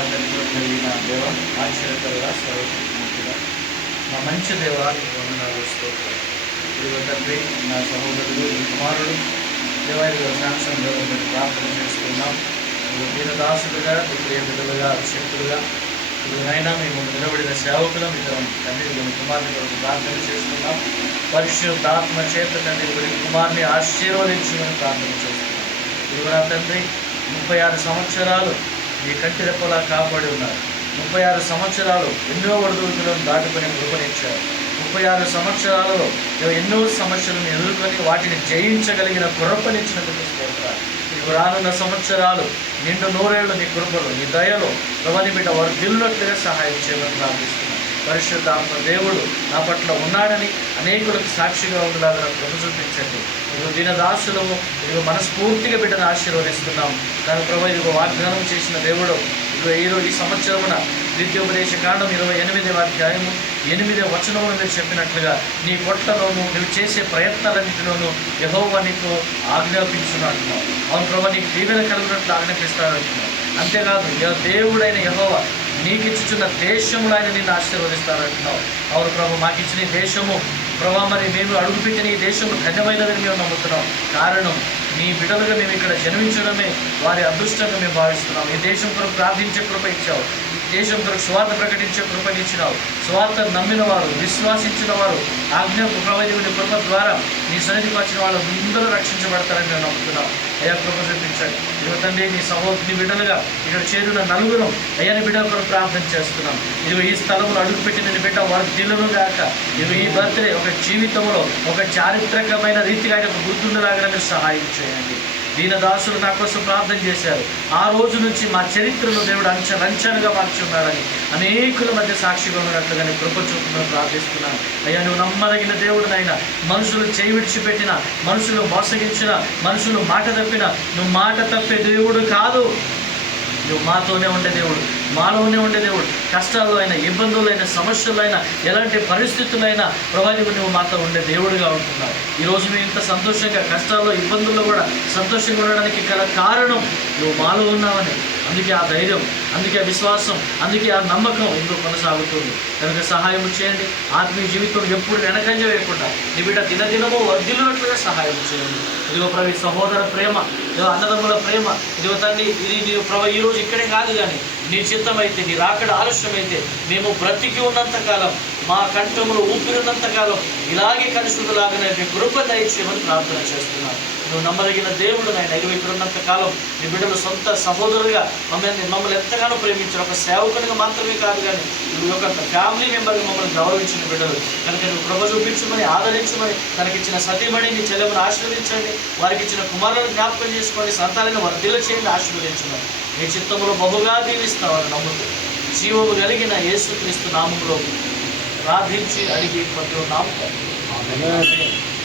కలిగిన దేవ, ఆశ్చర్యకరుగా సర్వశక్తిమంతుడా, మా మంచి దేవ, నీకు వందనాలు స్తోత్రాలు. ఇదిగో తండ్రి, నా సహోదరుడు ఈ కుమారుడు దేవ, ఇదిగో శాంక్షన్ ప్రార్థన చేసుకున్నాం. ఇదిగో దీనదాసులుగా, ప్రియ బిడ్డలుగా, అభిషక్తులుగా ఇదిగోనైనా మేము నిలబడిన సేవకులం ఇద్దరం తండ్రి మీ కుమారుని కొరకు ప్రార్థన చేసుకున్నాం. పరిశుద్ధాత్మ చేత తండ్రి మీ కుమారుని ఆశీర్వదించమని ప్రార్థన చేస్తున్నాం. ఇదిగో నా తండ్రి 36 సంవత్సరాలు మీ కంటి రెప్పలా కాపాడి ఉన్నారు. 36 సంవత్సరాలు ఎన్నో ఒడిదుడుకులను దాటుకుని కృపనిచ్చారు. 36 సంవత్సరాలలో ఎన్నో సమస్యలను ఎదుర్కొని వాటిని జయించగలిగిన కృపనిచ్చినందుకు స్తోత్రాలు. ఇవి రానున్న సంవత్సరాలు నిండు నూరేళ్ళు నీ కృపలు, నీ దయలో ప్రవని బిడ్డ వారు దిల్లునట్లుగా సహాయం చేయమని ప్రార్థిస్తున్నాను. పరిశుద్ధాత్మ దేవుడు నా పట్ల ఉన్నాడని అనేకులకు సాక్షిగా ఉండేలాగా కృప చూపించండి. ఇదిగో దీనదాసులము ఇదిగో మనస్ఫూర్తిగా బిడ్డను ఆశీర్వదిస్తున్నాం. కానీ ప్రభు ఇదిగో వాగ్దానం చేసిన దేవుడు ఇదిగో ఈ సంవత్సరమున ద్వితీయోపదేశ కాండం 28వ అధ్యాయము 8వ వచనంలో మీరు చెప్పినట్లుగా నీ పొట్టలోను నువ్వు చేసే ప్రయత్నాలన్నింటిలోనూ యెహోవా నీకు ఆజ్ఞాపించునంటున్నావు. అవును ప్రభు, నీకు దీవెన కలిగినట్లు ఆజ్ఞాపిస్తానంటున్నావు. అంతేకాదు దేవుడైన యెహోవా నీకు ఇచ్చుచున్న దేశంలో ఆయన నిన్ను ఆశీర్వదిస్తానంటున్నావు. అవును ప్రభు, మాకు ఇచ్చిన ఈ దేశము ప్రభా, మరి మేము అడుగుపెట్టిన ఈ దేశము ధన్యమైనదని మేము నమ్ముతున్నాం. కారణం నీ బిడ్డలుగా మేము ఇక్కడ జన్మించడమే వారి అదృష్టంగా మేము భావిస్తున్నాం. ఈ దేశం కొరకు ప్రార్థించే కృప ఇచ్చావు. దేశం కొరకు స్వార్థ ప్రకటించే కృపనిచ్చినావు. స్వార్థ నమ్మిన వారు, విశ్వాసించిన వారు ఆజ్ఞ ప్రవైద్యుని కృప ద్వారా నీ సన్నిధికి వచ్చిన వాళ్ళు అందరూ రక్షించబడతారని మేము నమ్ముతున్నాం. అయ్యా కృప చూపించండి. ఇదిగో తండ్రి, నీ బిడ్డలుగా ఇక్కడ చేరిన నలుగురు అయ్యాని బిడ్డ కొరకు ప్రార్థన చేస్తున్నాం. ఇదిగో ఈ స్థలంలో అడుగుపెట్టిన బిడ్డ వారు దిల్లును గాక ఇదిగో ఈ బర్త్డే ఒక జీవితంలో ఒక చారిత్రకమైన రీతిగా ఆయనకు గుర్తుండలాగా మీరు సహాయం చేయండి. దీనదాసులు నా కోసం ప్రార్థన చేశారు. ఆ రోజు నుంచి మా చరిత్రను దేవుడు అంచెలంచెలుగా మార్చి ఉన్నాడని అనేకుల మధ్య సాక్షిగా ఉన్నట్లుగానే కృప చూపును ప్రార్థిస్తున్నాను. అయ్యా, నువ్వు నమ్మదగిన దేవుడునైనా, మనుషులు చేయి విడిచిపెట్టిన, మనుషులు మోసగించిన, మనుషులు మాట తప్పిన, నువ్వు మాట తప్పే దేవుడు కాదు. నువ్వు మాతోనే ఉండే దేవుడు, మాలోనే ఉండే దేవుడు. కష్టాల్లో అయినా, ఇబ్బందులు అయినా, సమస్యలు అయినా, ఎలాంటి పరిస్థితులైనా ప్రభావితం నువ్వు మాతో ఉండే దేవుడుగా ఉంటున్నావు. ఈరోజు మేము ఇంత సంతోషంగా కష్టాల్లో, ఇబ్బందుల్లో కూడా సంతోషంగా ఉండడానికి గల కారణం నువ్వు మాలో ఉన్నావని. అందుకే ఆ ధైర్యం, అందుకే ఆ విశ్వాసం, అందుకే ఆ నమ్మకం ఎందుకు కొనసాగుతుంది. కనుక సహాయం చేయండి. ఆత్మీయ జీవితం ఎప్పుడు వెనకంజ వేయకుండా నీ బిడ్డ దినదినము వర్ధిల్లునట్లుగా సహాయం చేయండి. ఇదిగో ప్రభు, సహోదర ప్రేమ, ఇదిగో అన్నదమ్ముల ప్రేమ, ఇదిగో తండ్రి, ఇది ప్రభు ఈరోజు ఇక్కడే కాదు, కానీ నీ చిత్తమైతే, నీ రాకడ ఆలస్యమైతే మేము బ్రతికి ఉన్నంతకాలం, మా కంఠములు ఊపిరినంతకాలం ఇలాగే కలుసులాగానే మీ కృప దయచేయమని ప్రార్థన చేస్తున్నాను. నువ్వు నమ్మదగిన దేవుడు నాయన. ఇరవై ఇక్కడ ఉన్నంతకాలం నీ బిడ్డలు సొంత సహోదరులుగా మమ్మల్ని ఎంతగానో ప్రేమించారు. ఒక సేవకునిగా మాత్రమే కాదు, కానీ నువ్వు ఒక ఫ్యామిలీ మెంబర్గా మమ్మల్ని గౌరవించిన బిడ్డలు కనుక నువ్వు కృప చూపించమని, ఆదరించమని, తనకిచ్చిన సతీమణి నీ చెల్లెమని ఆశీర్వదించండి. వారికి ఇచ్చిన కుమారులను జ్ఞాపకం చేసుకోండి. సంతానాన్ని వర్ధిల్ల చేయండి, ఆశీర్వదించమని నీ చిత్తములో బహుగా దీవిస్తామని నమ్ముతూ జీవము కలిగిన యేసుక్రీస్తు నామములో ప్రార్థించి అడిగి ప్రతి నామం